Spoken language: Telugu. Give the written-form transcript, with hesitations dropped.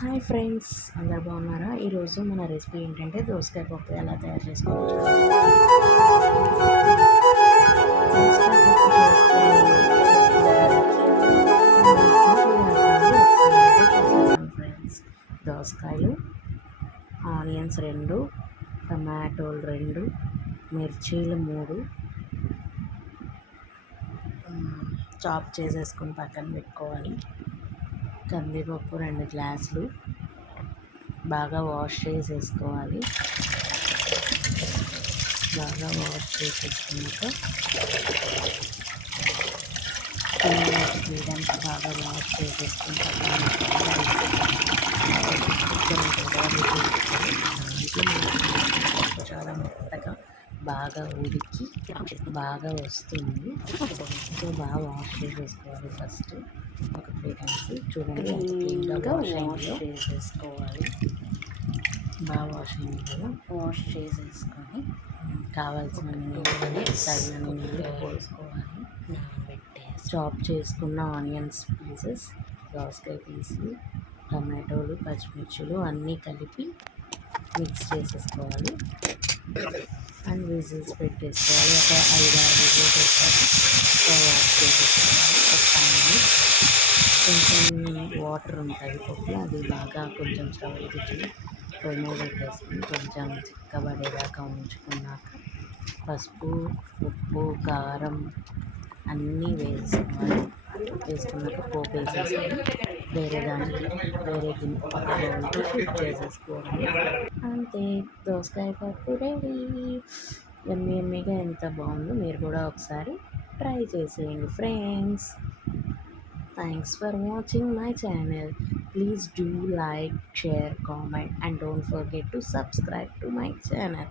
హాయ్ ఫ్రెండ్స్, అందరు బాగున్నారా? ఈరోజు మన రెసిపీ ఏంటంటే దోసకాయ పప్పు ఎలా తయారు చేసుకోవాలో చూద్దాం. ఫ్రెండ్స్, దోసకాయలు, ఆనియన్స్ 2, టమాటోలు 2, మిర్చీలు 3 చాప్ చేసేసుకొని పక్కన పెట్టుకోవాలి. కందిపప్పు 2 గ్లాసులు బాగా వాష్ చేసేసుకోవాలి. బాగా వాష్ చేసేసుకున్నాక తీయడానికి బాగా వాష్ చేసేసుకుని చాలా మెత్తగా బాగా ఉడికి బాగా వస్తుంది. సో బాగా వాష్ చేసేసుకోవాలి. ఫస్ట్ ఒక 3 టైమ్స్ చూడండి, క్లీన్గా వాష్ చేసేసుకోవాలి. బాగా వాష్ చేసేసుకొని కావాల్సిన నీళ్ళు తగినన్ని నీళ్ళు పోసుకోవాలి. చాప్ చేసుకున్న ఆనియన్స్ పీసెస్, దోసకాయ పీసులు, టమాటోలు, పచ్చిమిర్చులు అన్నీ కలిపి మిక్స్ చేసేసుకోవాలి. అండ్ విజిల్స్ పెట్టేసుకోవాలి. ఒక 5-6 విజిల్స్ వేసుకోవాలి. వాష్ చేసేసుకోవాలి. కొంచెం వాటర్ ఉంటుంది పప్పులో, అది బాగా కొంచెం స్టవ్ ఎక్కించుకొని పొయ్యి మీద పెట్టేసుకుని కొంచెం చిక్కబడేదాకా ఉంచుకున్నాక పసుపు, ఉప్పు, కారం అన్నీ వేసుకోవాలి. వేసుకున్నాక పోపు వేసేసుకొని వేరే గిన్నె షిఫ్ట్ చేసేసుకోవాలి. అంతే, దోసకాయ పప్పు రెడీ. ఎమ్మీగా ఎంత బాగుందో మీరు కూడా ఒకసారి ట్రై చేసేయండి friends. Thanks for watching my channel. Please do like, share, comment and don't forget to subscribe to my channel.